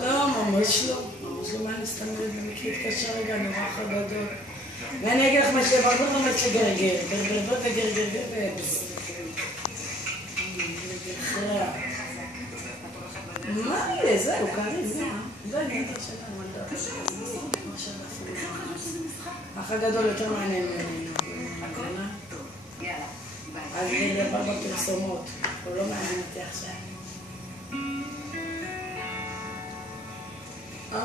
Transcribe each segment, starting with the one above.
לא, ממש לא. ממש לא, מה אני סתם להתקשר רגע, נורא חגדות. ואני אגיד לך מה שברגות ממש לגרגר. גרגר וגרגר ובס. מה יהיה? זהו, קרי, זה. זה אני אינטר שלנו, אני יודעת. האח הגדול יותר מעניין ממנו. אז זה דבר בפרסומות. הוא לא מעניין אותי עכשיו. לא,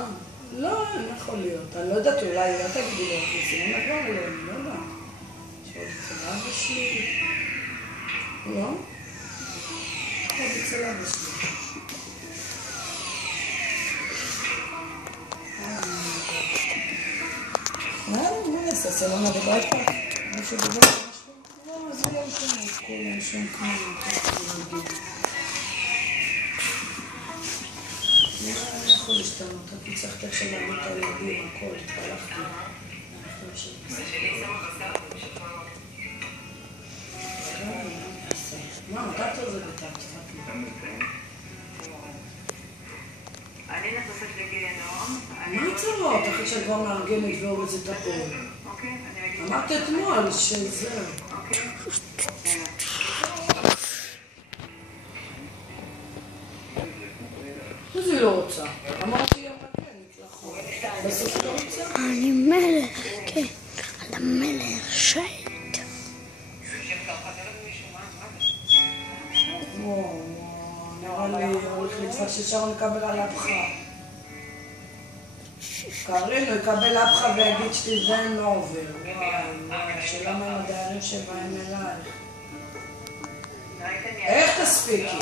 לא יכול להיות. אני לא יודעת, אולי לא תגידי לו, אנחנו עושים לגמרי, אני לא יודעת. שעוד אצל אבא שלי. לא? עוד אצל אבא שלי. מה נעשה? זה לא נדבר פה? משהו דבר משהו? לא, זה לא משהו כולם שם כמו אני יכול להשתנות, אני צריך עכשיו להגיד את הילדים, הכל, התפלחתי. מה, מתי אתה זה בתת? מה צרות? אחרי שאת כבר מארגנת ואורזת את הכל. אמרת אתמול שזה. אז היא לא רוצה. אמרתי יום כן, נכון. בסוף היא לא רוצה. אני מלך, כן. אתה מלך שייט. נראה לי הולך להתפשש שרון לקבל על אפך. קרין, הוא יקבל אפך ויגיד שתזדהן לא עובר. וואי, שלמה עם הדיירים שבאים אלייך. איך תספיקי?